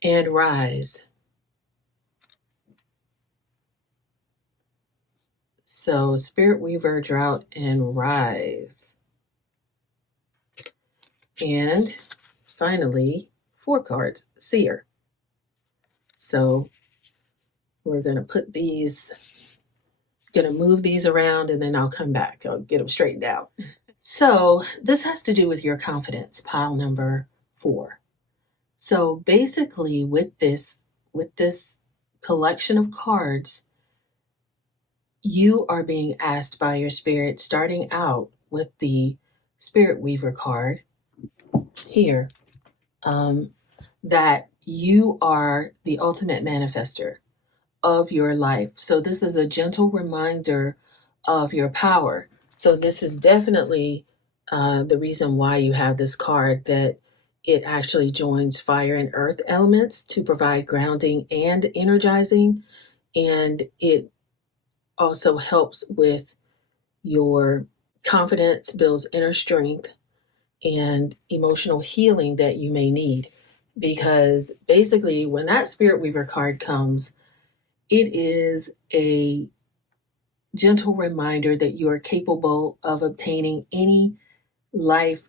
and Rise. So Spirit Weaver, Drought, and Rise. And finally, four cards, Seer. So we're going to put these, going to move these around, and then I'll come back. I'll get them straightened out. So this has to do with your confidence, pile number four. So basically with this collection of cards, you are being asked by your spirit, starting out with the Spirit Weaver card here, that you are the ultimate manifester of your life. So this is a gentle reminder of your power. So this is definitely the reason why you have this card, that it actually joins fire and earth elements to provide grounding and energizing. And it also helps with your confidence, builds inner strength and emotional healing that you may need. Because basically, when that Spirit Weaver card comes, it is a gentle reminder that you are capable of obtaining any life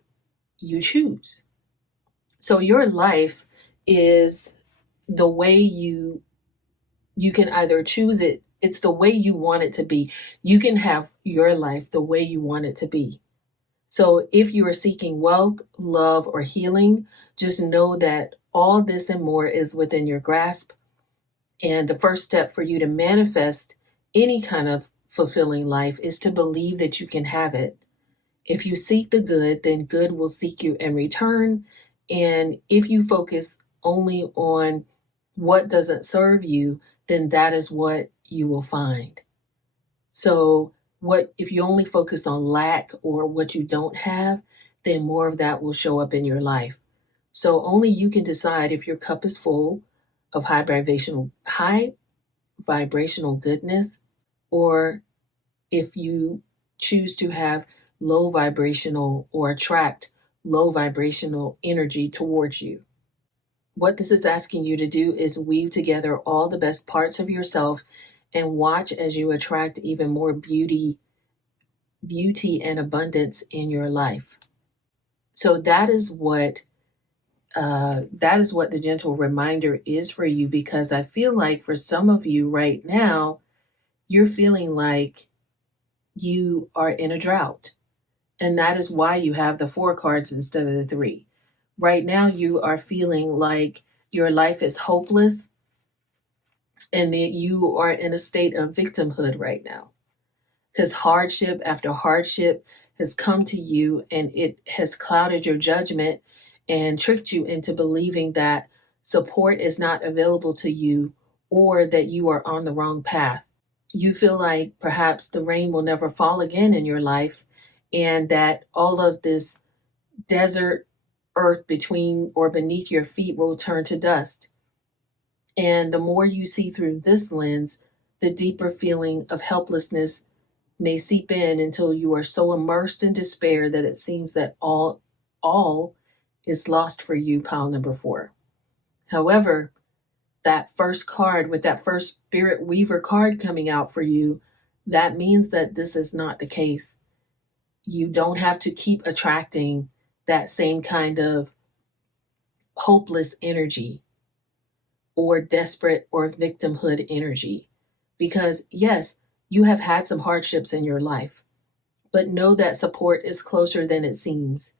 you choose. So your life is the way you can either choose it. It's the way you want it to be. You can have your life the way you want it to be. So if you are seeking wealth, love, or healing, just know that all this and more is within your grasp. And the first step for you to manifest any kind of fulfilling life is to believe that you can have it. If you seek the good, then good will seek you in return. And if you focus only on what doesn't serve you, then that is what you will find. So if you only focus on lack or what you don't have, then more of that will show up in your life. So only you can decide if your cup is full of high vibrational goodness, or if you choose to have low vibrational or attract low vibrational energy towards you. What this is asking you to do is weave together all the best parts of yourself and watch as you attract even more beauty and abundance in your life. So that is what the gentle reminder is for you, because I feel like for some of you right now, you're feeling like you are in a drought. And that is why you have the 4 cards instead of the 3. Right now, you are feeling like your life is hopeless and that you are in a state of victimhood right now, because hardship after hardship has come to you and it has clouded your judgment and tricked you into believing that support is not available to you or that you are on the wrong path. You feel like perhaps the rain will never fall again in your life and that all of this desert earth between or beneath your feet will turn to dust. And the more you see through this lens, the deeper feeling of helplessness may seep in until you are so immersed in despair that it seems that all is lost for you, pile number 4. However, that first card with that first Spirit Weaver card coming out for you, that means that this is not the case. You don't have to keep attracting that same kind of hopeless energy or desperate or victimhood energy. Because yes, you have had some hardships in your life, but know that support is closer than it seems.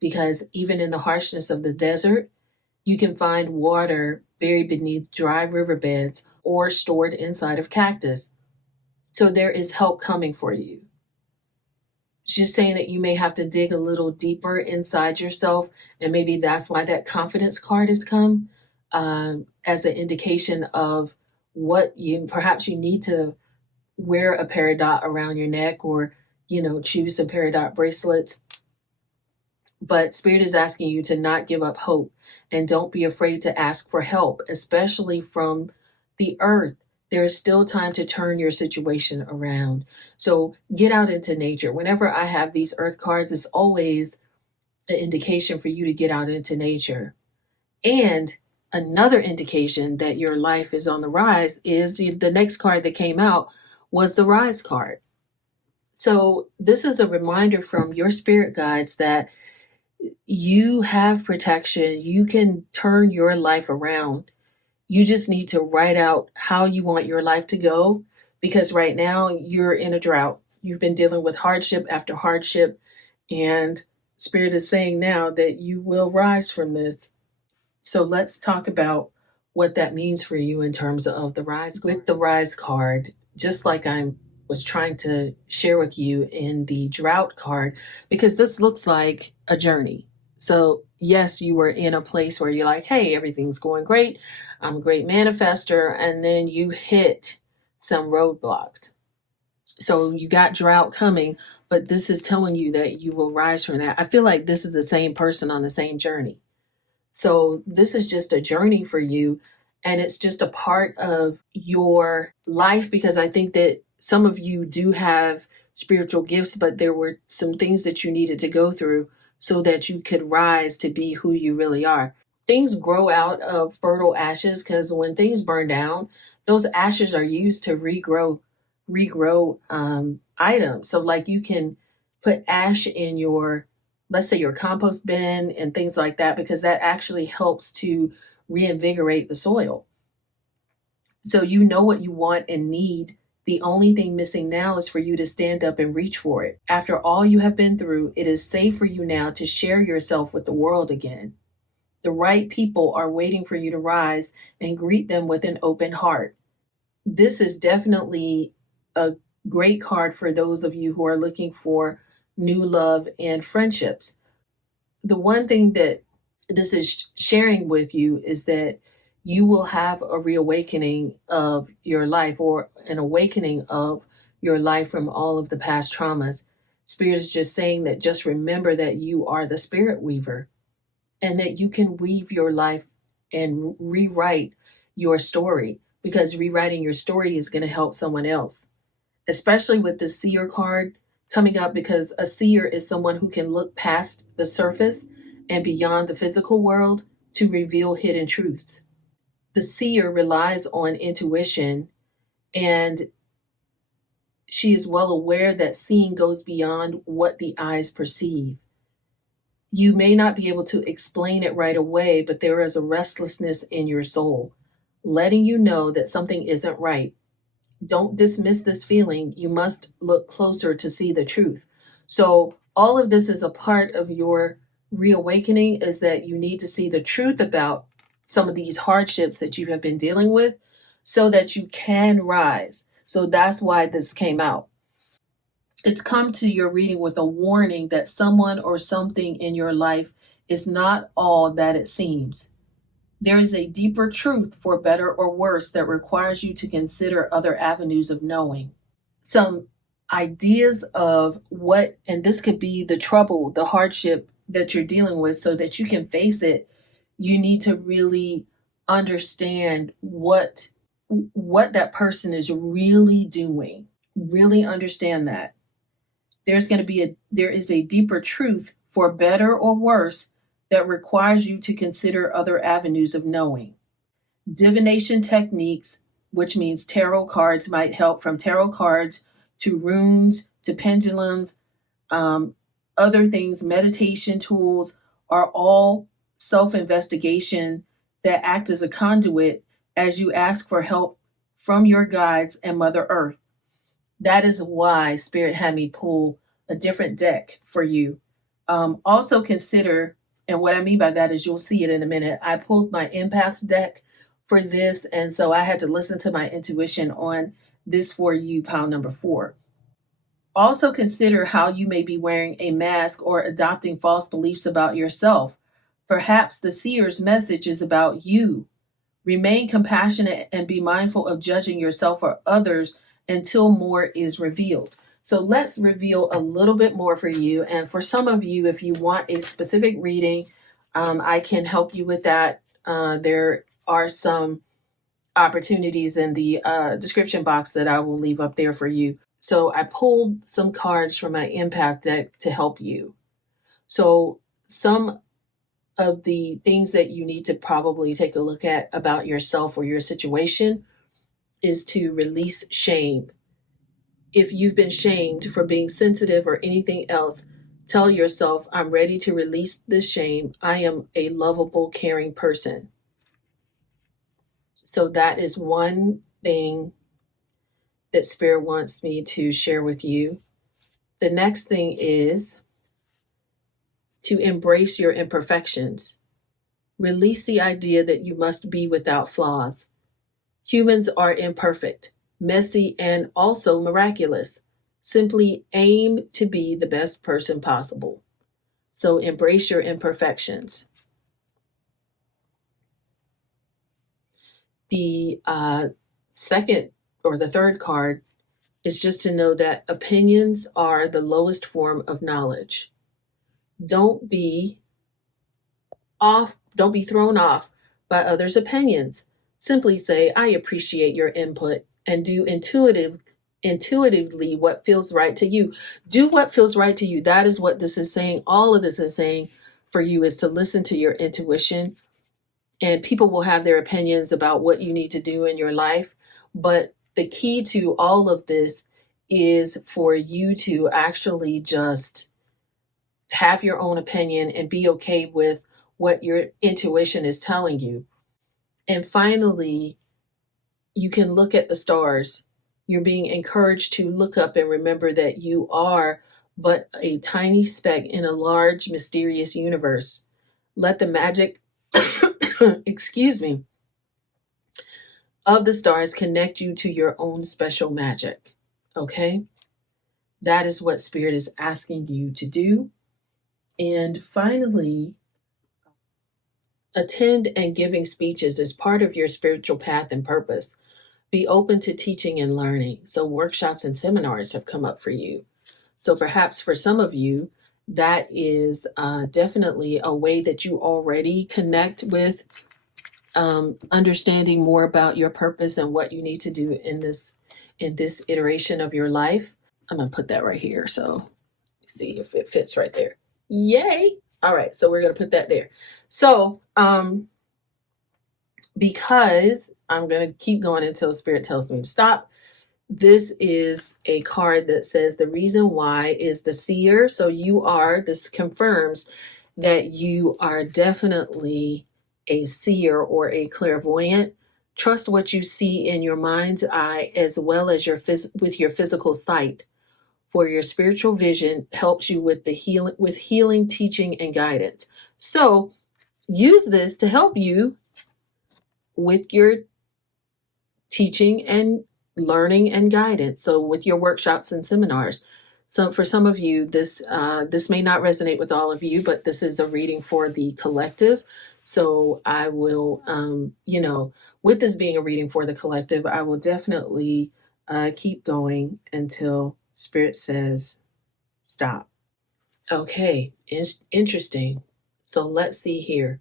Because even in the harshness of the desert, you can find water buried beneath dry riverbeds or stored inside of cactus. So there is help coming for you. It's just saying that you may have to dig a little deeper inside yourself, and maybe that's why that confidence card has come, as an indication of what you perhaps you need to wear a peridot around your neck, or choose some peridot bracelets. But Spirit is asking you to not give up hope and don't be afraid to ask for help, especially from the earth. There is still time to turn your situation around. So get out into nature. Whenever I have these earth cards, it's always an indication for you to get out into nature. And another indication that your life is on the rise is the next card that came out was the Rise card. So this is a reminder from your spirit guides that you have protection. You can turn your life around. You just need to write out how you want your life to go, because right now you're in a drought. You've been dealing with hardship after hardship, and Spirit is saying now that you will rise from this. So let's talk about what that means for you in terms of the Rise. With the Rise card, just like I was trying to share with you in the Drought card, because this looks like a journey. So yes, you were in a place where you're like, hey, everything's going great. I'm a great manifester. And then you hit some roadblocks. So you got drought coming, but this is telling you that you will rise from that. I feel like this is the same person on the same journey. So this is just a journey for you, and it's just a part of your life, because I think that some of you do have spiritual gifts, but there were some things that you needed to go through so that you could rise to be who you really are. Things grow out of fertile ashes, because when things burn down, those ashes are used to regrow items. So like you can put ash in your, let's say, your compost bin and things like that, because that actually helps to reinvigorate the soil. So you know what you want and need. The only thing missing now is for you to stand up and reach for it. After all you have been through, it is safe for you now to share yourself with the world again. The right people are waiting for you to rise and greet them with an open heart. This is definitely a great card for those of you who are looking for new love and friendships. The one thing that this is sharing with you is that you will have a reawakening of your life, or an awakening of your life from all of the past traumas. Spirit is just saying that just remember that you are the Spirit Weaver, and that you can weave your life and rewrite your story, because rewriting your story is going to help someone else, especially with the seer card coming up, because a seer is someone who can look past the surface and beyond the physical world to reveal hidden truths. The seer relies on intuition, and she is well aware that seeing goes beyond what the eyes perceive. You may not be able to explain it right away, but there is a restlessness in your soul, letting you know that something isn't right. Don't dismiss this feeling. You must look closer to see the truth. So, all of this is a part of your reawakening, is that you need to see the truth about some of these hardships that you have been dealing with so that you can rise. So, that's why this came out. It's come to your reading with a warning that someone or something in your life is not all that it seems. There is a deeper truth, for better or worse, that requires you to consider other avenues of knowing. Some ideas of what, and this could be the trouble, the hardship that you're dealing with, so that you can face it. You need to really understand what that person is really doing. Really understand that. There is a deeper truth, for better or worse, that requires you to consider other avenues of knowing. Divination techniques, which means tarot cards, might help, from tarot cards to runes to pendulums, other things, meditation tools are all self-investigation that act as a conduit as you ask for help from your guides and Mother Earth. That is why Spirit had me pull a different deck for you. Also consider, and what I mean by that is you'll see it in a minute. I pulled my empaths deck for this, and so I had to listen to my intuition on this for you, pile number 4. Also consider how you may be wearing a mask or adopting false beliefs about yourself. Perhaps the seer's message is about you. Remain compassionate and be mindful of judging yourself or others until more is revealed. So let's reveal a little bit more for you. And for some of you, if you want a specific reading, I can help you with that. There are some opportunities in the description box that I will leave up there for you. So I pulled some cards from my empath deck to help you. So some of the things that you need to probably take a look at about yourself or your situation is to release shame. If you've been shamed for being sensitive or anything else, tell yourself, I'm ready to release this shame. I am a lovable, caring person. So that is one thing that Spirit wants me to share with you. The next thing is to embrace your imperfections. Release the idea that you must be without flaws. Humans are imperfect, messy, and also miraculous. Simply aim to be the best person possible. So embrace your imperfections. The second or the third card is just to know that opinions are the lowest form of knowledge. Don't be thrown off by others' opinions. Simply say, I appreciate your input, and do intuitively what feels right to you. Do what feels right to you. That is what this is saying. All of this is saying for you is to listen to your intuition. And people will have their opinions about what you need to do in your life. But the key to all of this is for you to actually just have your own opinion and be okay with what your intuition is telling you. And finally, you can look at the stars. You're being encouraged to look up and remember that you are but a tiny speck in a large, mysterious universe. Let the magic, excuse me, of the stars connect you to your own special magic. Okay? That is what Spirit is asking you to do. And finally, attend and giving speeches as part of your spiritual path and purpose. Be open to teaching and learning. So workshops and seminars have come up for you. So perhaps for some of you, that is definitely a way that you already connect with understanding more about your purpose and what you need to do in this iteration of your life. I'm gonna put that right here. So see if it fits right there. Yay! All right, so we're gonna put that there. So because I'm gonna keep going until Spirit tells me to stop. This is a card that says the reason why is the seer. So this confirms that you are definitely a seer or a clairvoyant. Trust what you see in your mind's eye as well as with your physical sight. For your spiritual vision helps you with healing, teaching, and guidance. So use this to help you with your teaching and learning and guidance. So with your workshops and seminars. So for some of you, this may not resonate with all of you, but this is a reading for the collective. So I will, with this being a reading for the collective, I will definitely keep going until Spirit says stop. Okay, interesting. So let's see here.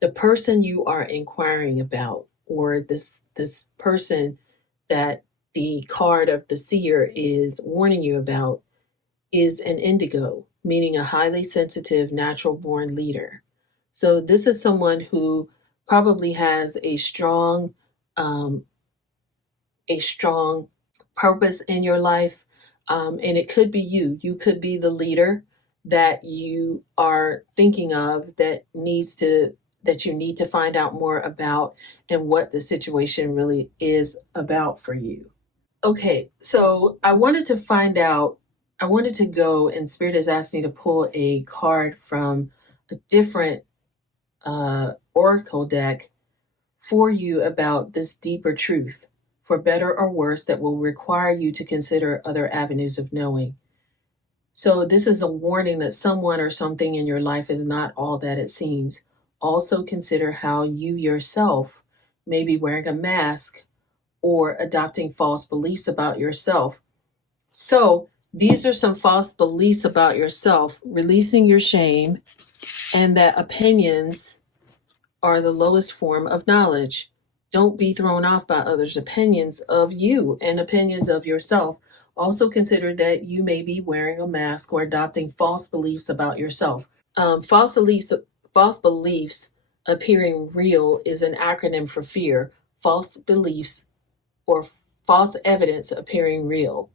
The person you are inquiring about, or this person that the card of the seer is warning you about, is an indigo, meaning a highly sensitive, natural born leader. So this is someone who probably has a strong purpose in your life, and it could be you. You could be the leader that you are thinking of that you need to find out more about and what the situation really is about for you. Okay, so I wanted to go, and Spirit has asked me to pull a card from a different oracle deck for you about this deeper truth, for better or worse, that will require you to consider other avenues of knowing. So this is a warning that someone or something in your life is not all that it seems. Also consider how you yourself may be wearing a mask or adopting false beliefs about yourself. So these are some false beliefs about yourself, releasing your shame, and that opinions are the lowest form of knowledge. Don't be thrown off by others' opinions of you and opinions of yourself. Also consider that you may be wearing a mask or adopting false beliefs about yourself. False beliefs appearing real is an acronym for fear. False beliefs or false evidence appearing real.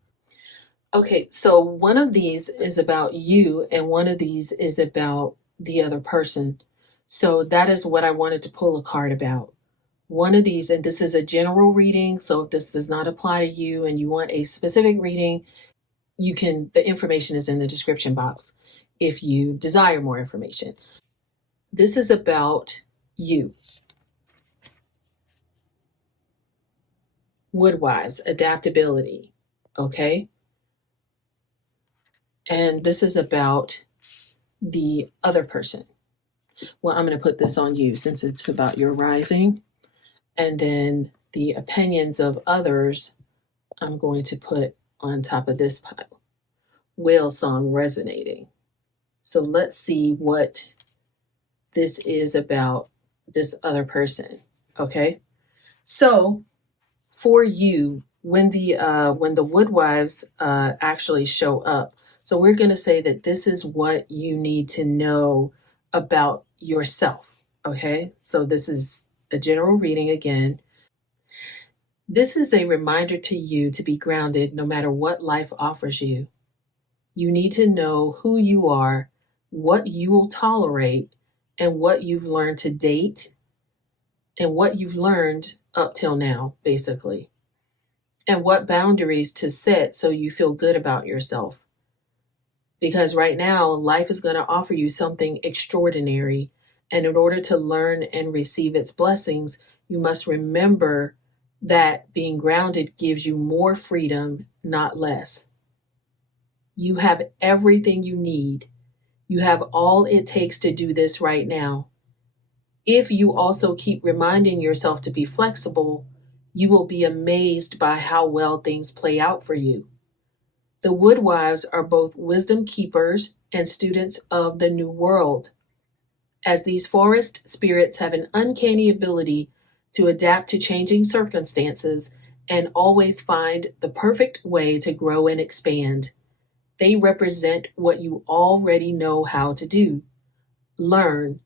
Okay, so one of these is about you and one of these is about the other person. So that is what I wanted to pull a card about. One of these, and this is a general reading, so if this does not apply to you and you want a specific reading, the information is in the description box if you desire more information. This is about you. Woodwives, adaptability, okay? And this is about the other person. Well, I'm going to put this on you since it's about your rising. And then the opinions of others, I'm going to put on top of this pile. Whale song resonating. So let's see what this is about this other person. Okay. So for you, when the woodwives actually show up, so we're going to say that this is what you need to know about yourself. Okay. So this is a general reading again. This is a reminder to you to be grounded no matter what life offers you. You need to know who you are, what you will tolerate, and what you've learned to date, and what you've learned up till now, basically, and what boundaries to set so you feel good about yourself. Because right now, life is going to offer you something extraordinary, and in order to learn and receive its blessings, you must remember that being grounded gives you more freedom, not less. You have everything you need. You have all it takes to do this right now. If you also keep reminding yourself to be flexible, you will be amazed by how well things play out for you. The woodwives are both wisdom keepers and students of the new world. as these forest spirits have an uncanny ability to adapt to changing circumstances and always find the perfect way to grow and expand. They represent what you already know how to do. Learn,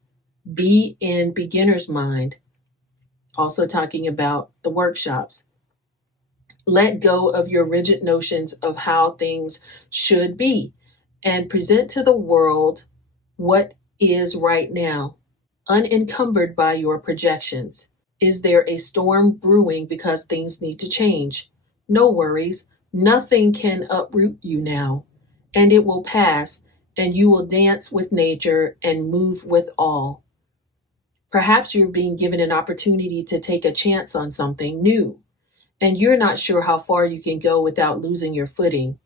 be in beginner's mind. Also, talking about the workshops. Let go of your rigid notions of how things should be and present to the world what is right now, unencumbered by your projections. Is there a storm brewing because things need to change? No worries. Nothing can uproot you now, and it will pass, and you will dance with nature and move with all. Perhaps you're being given an opportunity to take a chance on something new, and you're not sure how far you can go without losing your footing.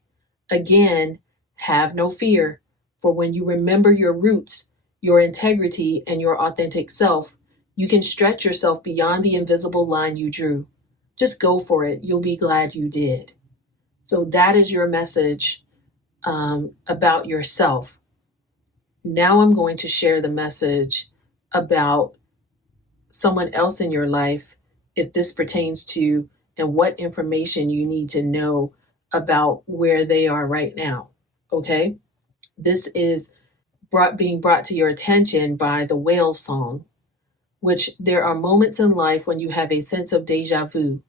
Again, have no fear, for when you remember your roots, your integrity, and your authentic self, you can stretch yourself beyond the invisible line you drew. Just go for it. You'll be glad you did. So that is your message about yourself. Now I'm going to share the message about someone else in your life, if this pertains to, and what information you need to know about where they are right now. Okay? This is being brought to your attention by the whale song, which there are moments in life when you have a sense of deja vu.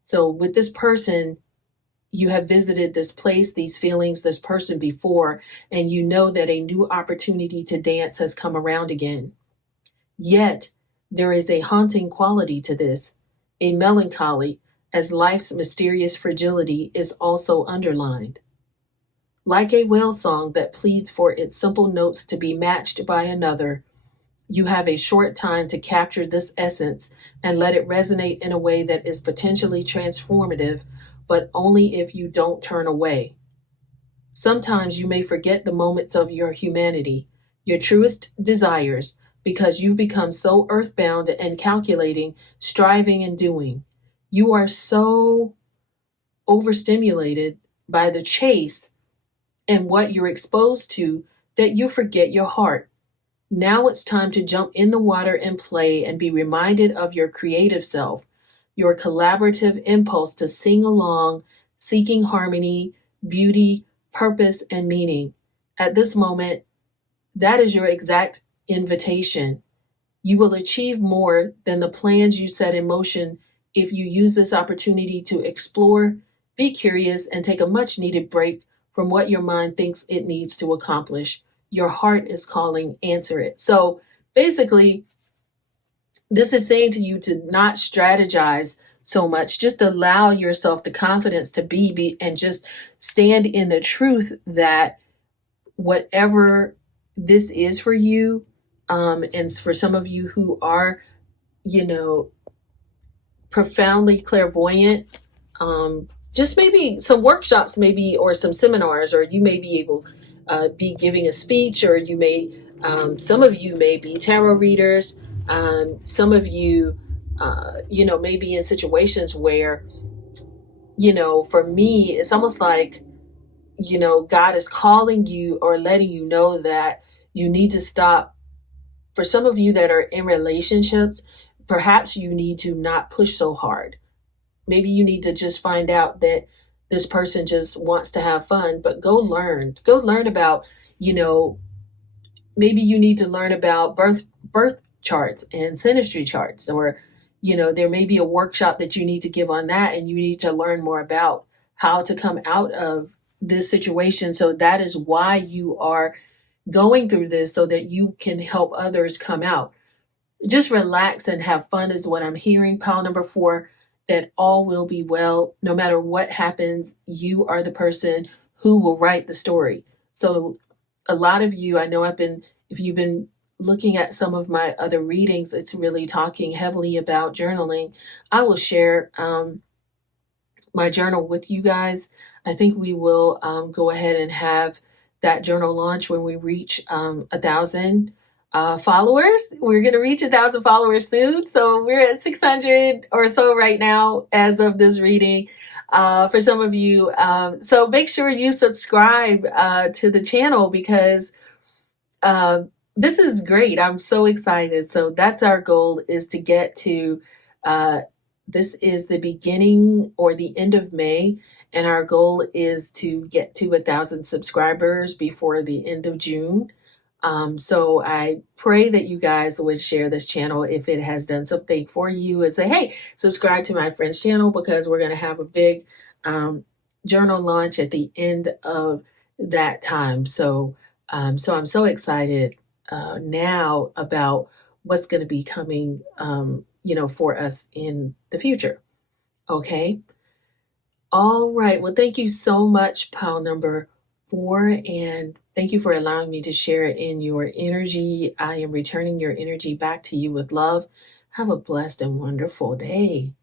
So with this person, you have visited this place, these feelings, this person before, and you know that a new opportunity to dance has come around again. Yet, there is a haunting quality to this, a melancholy, as life's mysterious fragility is also underlined. Like a whale song that pleads for its simple notes to be matched by another, you have a short time to capture this essence and let it resonate in a way that is potentially transformative, but only if you don't turn away. Sometimes you may forget the moments of your humanity, your truest desires, because you've become so earthbound and calculating, striving and doing. You are so overstimulated by the chase and what you're exposed to that you forget your heart. Now it's time to jump in the water and play and be reminded of your creative self, your collaborative impulse to sing along, seeking harmony, beauty, purpose, and meaning. At this moment, that is your exact invitation. You will achieve more than the plans you set in motion if you use this opportunity to explore, be curious, and take a much needed break from what your mind thinks it needs to accomplish. Your heart is calling, answer it. So basically, this is saying to you to not strategize so much, just allow yourself the confidence to be and just stand in the truth that whatever this is for you, and for some of you who are, profoundly clairvoyant, just maybe some workshops, maybe, or some seminars, or you may be able be giving a speech, or you may, some of you may be tarot readers. Some of you, may be in situations where, for me, it's almost like, God is calling you or letting you know that you need to stop. For some of you that are in relationships, perhaps you need to not push so hard. Maybe you need to just find out that this person just wants to have fun, but go learn about, maybe you need to learn about birth charts and synastry charts, or, there may be a workshop that you need to give on that, and you need to learn more about how to come out of this situation. So that is why you are going through this, so that you can help others come out. Just relax and have fun is what I'm hearing. Pile number 4, that all will be well. No matter what happens, you are the person who will write the story. So a lot of you, I know if you've been looking at some of my other readings, it's really talking heavily about journaling. I will share my journal with you guys. I think we will go ahead and have that journal launch when we reach 1,000 followers. We're going to reach 1,000 followers soon. So we're at 600 or so right now as of this reading. For some of you. So make sure you subscribe to the channel, because This is great. I'm so excited. So that's our goal, is to get to uh, this is the beginning or the end of May, and our goal is to get to 1,000 subscribers before the end of June. So I pray that you guys would share this channel if it has done something for you, and say, hey, subscribe to my friend's channel, because we're going to have a big um, journal launch at the end of that time. So I'm so excited now about what's going to be coming, for us in the future. Okay. All right. Well, thank you so much, pile number 4. And thank you for allowing me to share in your energy. I am returning your energy back to you with love. Have a blessed and wonderful day.